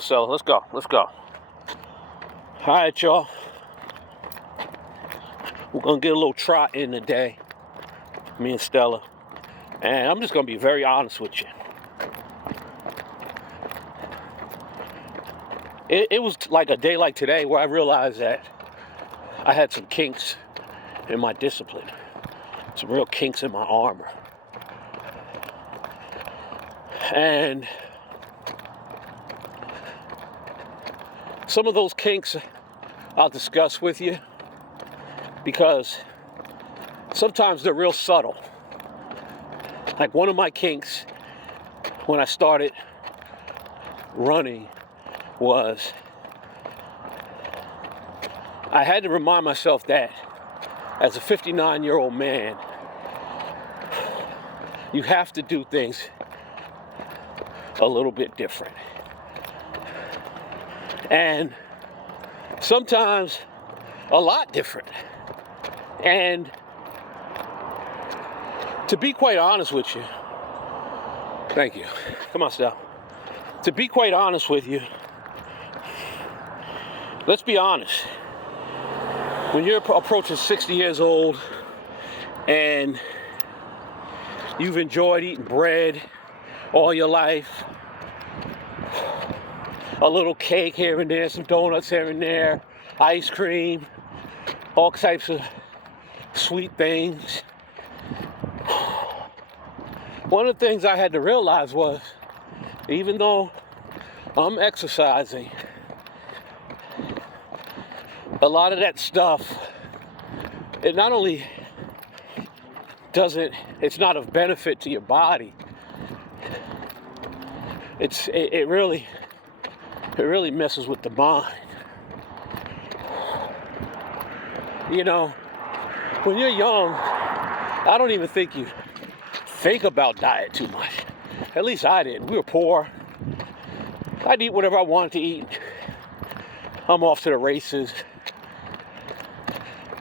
So let's go. All right, y'all. We're gonna get a little trot in today, me and Stella, and I'm just gonna be very honest with you. It was like a day like today where I realized that I had some kinks in my discipline, some real kinks in my armor, and some of those kinks I'll discuss with you because sometimes they're real subtle. Like one of my kinks when I started running was I had to remind myself that as a 59-year-old man, you have to do things a little bit different. And sometimes a lot different. And to be quite honest with you, thank you. Come on, Stella. To be quite honest with you, let's be honest. When you're approaching 60 years old and you've enjoyed eating bread all your life, a little cake here and there, some donuts here and there, ice cream, all types of sweet things. One of the things I had to realize was, even though I'm exercising, a lot of that stuff, it not only it's not of benefit to your body, it really messes with the mind. You know, when you're young, I don't even think you think about diet too much. At least I didn't. We were poor. I'd eat whatever I wanted to eat. I'm off to the races.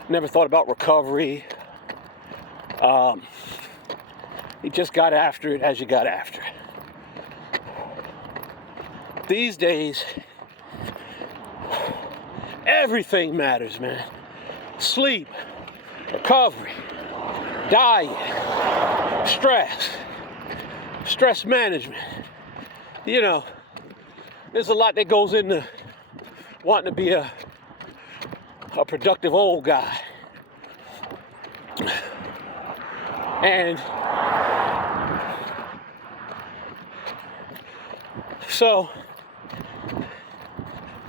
Never thought about recovery. You just got after it as you got after it. These days, everything matters, man. Sleep, recovery, diet, stress management. You know, there's a lot that goes into wanting to be a productive old guy. And so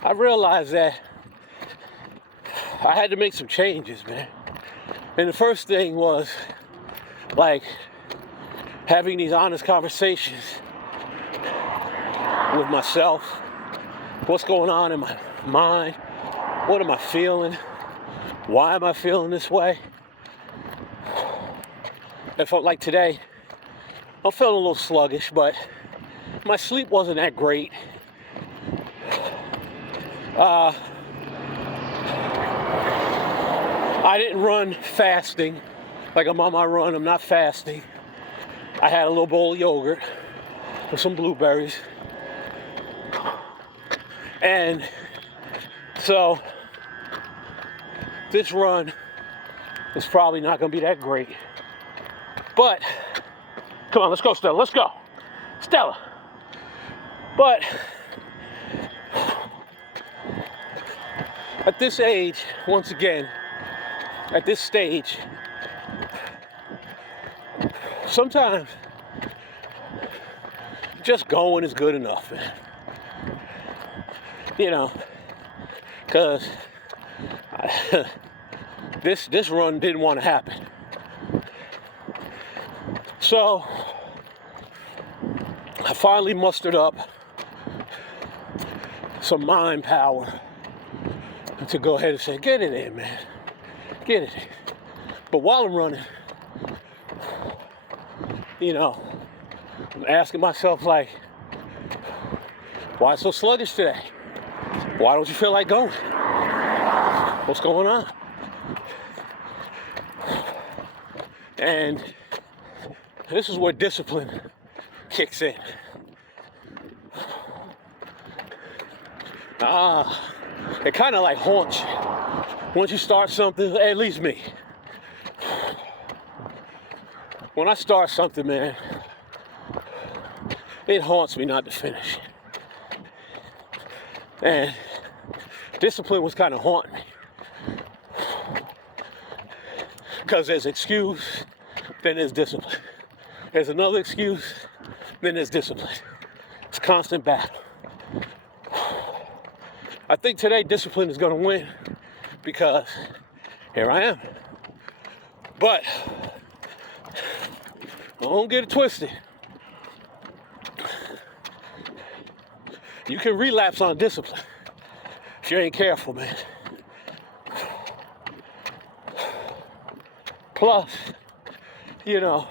I realized that I had to make some changes, man. And the first thing was like having these honest conversations with myself. What's going on in my mind? What am I feeling? Why am I feeling this way? It felt like today, I'm feeling a little sluggish, but my sleep wasn't that great. I didn't run fasting. Like I'm on my run, I'm not fasting. I had a little bowl of yogurt with some blueberries. And so this run is probably not going to be that great. But, come on, let's go, Stella, let's go. Stella. But, at this age, once again, at this stage, sometimes just going is good enough, man. You know, because this run didn't want to happen. So I finally mustered up some mind power to go ahead and say, get it in, man. Get it in. But while I'm running, you know, I'm asking myself, like, why so sluggish today? Why don't you feel like going? What's going on? And this is where discipline kicks in. it kind of like haunts you. Once you start something, at least me. When I start something, man, it haunts me not to finish. And discipline was kind of haunting me. Because there's excuse, then there's discipline. There's another excuse, then there's discipline. It's constant battle. I think today discipline is going to win because here I am. But don't get it twisted. You can relapse on discipline if you ain't careful, man. Plus, you know,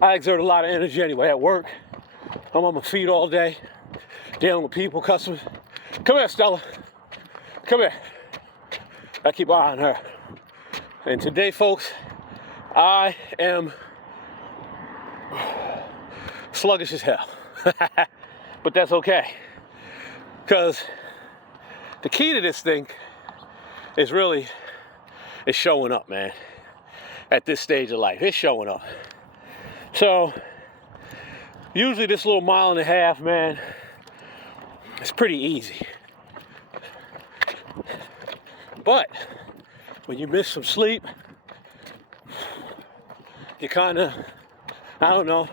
I exert a lot of energy anyway at work. I'm on my feet all day, dealing with people, customers. Come here, Stella. Come here. I keep an eye on her. And today, folks, I am sluggish as hell. But that's okay. Because the key to this thing is really showing up, man. At this stage of life, it's showing up. So, usually this little mile and a half, man, it's pretty easy. But when you miss some sleep, you kind of, I don't know,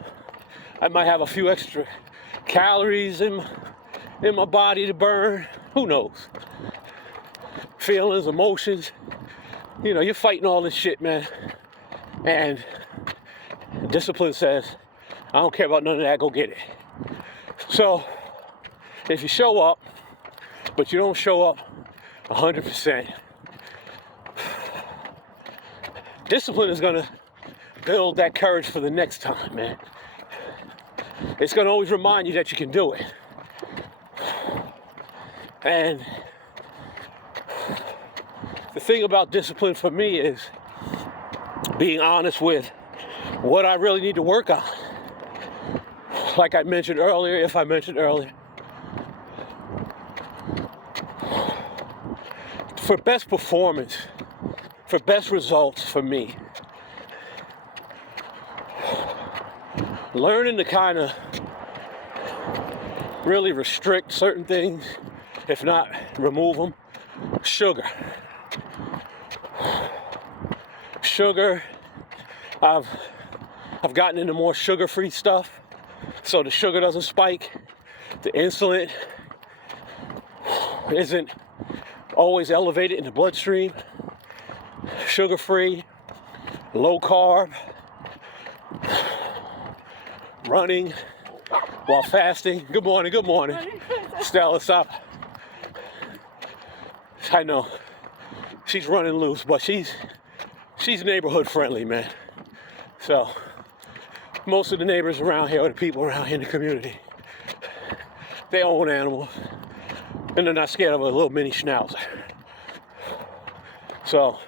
I might have a few extra calories in my body to burn. Who knows? Feelings, emotions. You know, you're fighting all this shit, man. And discipline says, I don't care about none of that, go get it. So, if you show up, but you don't show up 100%, discipline is gonna build that courage for the next time, man. It's gonna always remind you that you can do it. And the thing about discipline for me is being honest with what I really need to work on. Like I mentioned earlier, if I mentioned earlier, for best performance, for best results for me, learning to kind of really restrict certain things, if not remove them. Sugar. I've gotten into more sugar-free stuff, so the sugar doesn't spike. The insulin isn't always elevated in the bloodstream. Sugar-free, low carb, running while fasting. Good morning, good morning. Stella, stop. I know she's running loose, but she's neighborhood friendly, man. So most of the neighbors around here, or the people around here in the community, they own animals, and they're not scared of a little mini schnauzer. So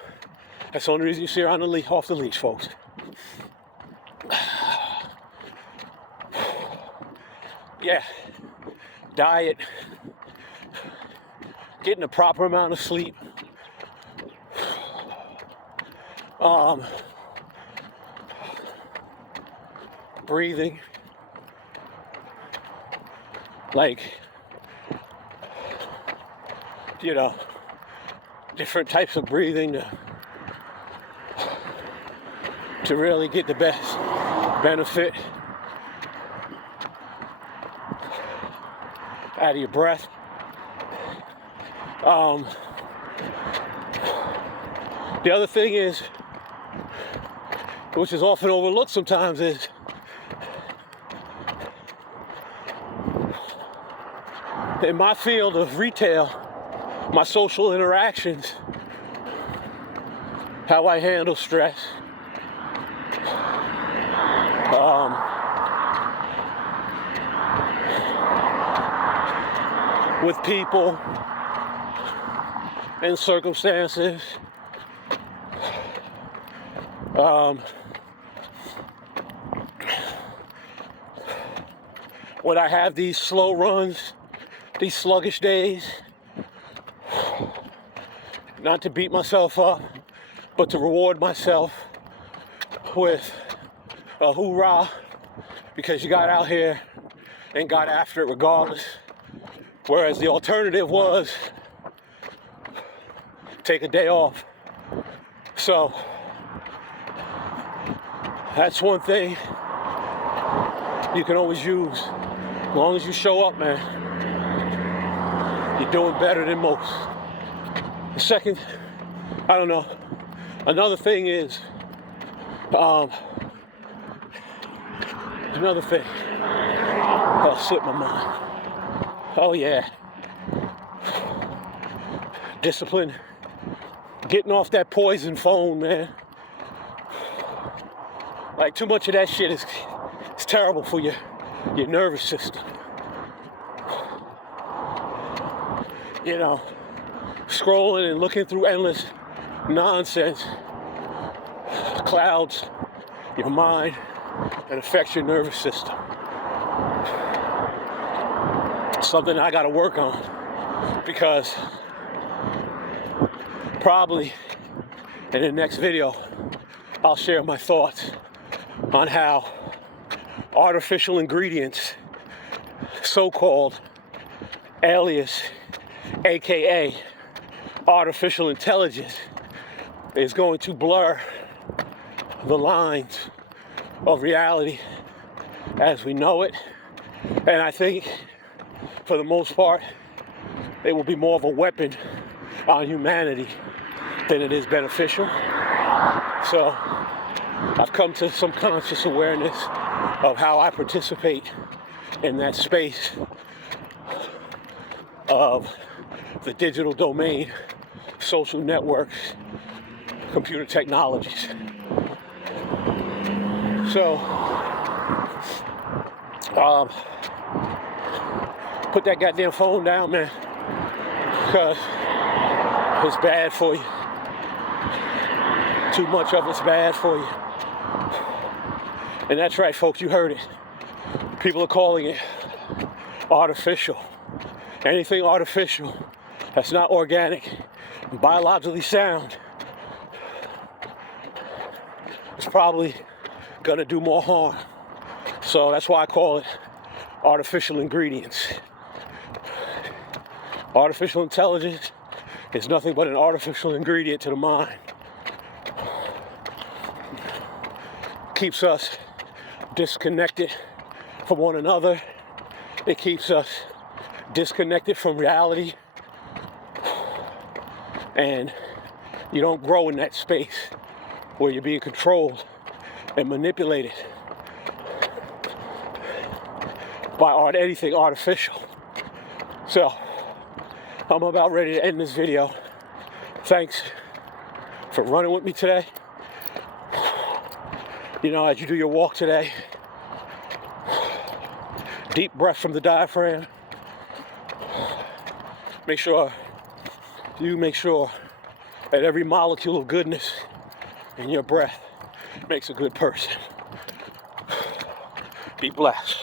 that's the only reason you see her on the leash, off the leash, folks. Yeah, diet, getting the proper amount of sleep, breathing, like, you know, different types of breathing to really get the best benefit out of your breath. The other thing is, which is often overlooked sometimes, is in my field of retail, my social interactions, how I handle stress, with people and circumstances, when I have these slow runs these sluggish days, not to beat myself up, but to reward myself with a hoorah, because you got out here and got after it regardless. Whereas the alternative was take a day off. So that's one thing you can always use. As long as you show up, man, you're doing better than most. The second, I don't know, another thing is, another thing, oh, slipped my mind. Oh yeah, discipline, getting off that poison phone, man. Like, too much of that shit is terrible for your nervous system. You know, scrolling and looking through endless nonsense clouds your mind and affects your nervous system. Something I got to work on, because probably in the next video I'll share my thoughts on how artificial ingredients, so-called alias, aka artificial intelligence, is going to blur the lines of reality as we know it. And I think, for the most part, it will be more of a weapon on humanity than it is beneficial. So I've come to some conscious awareness of how I participate in that space of the digital domain, social networks, computer technologies. So, put that goddamn phone down, man, because it's bad for you. Too much of it's bad for you. And that's right, folks, you heard it. People are calling it artificial. Anything artificial that's not organic and biologically sound is probably gonna do more harm. So that's why I call it artificial ingredients. Artificial intelligence is nothing but an artificial ingredient to the mind. Keeps us disconnected from one another. It keeps us disconnected from reality. And you don't grow in that space where you're being controlled and manipulated by anything artificial. So I'm about ready to end this video. Thanks for running with me today. You know, as you do your walk today, deep breath from the diaphragm. Make sure that every molecule of goodness in your breath makes a good person. Be blessed.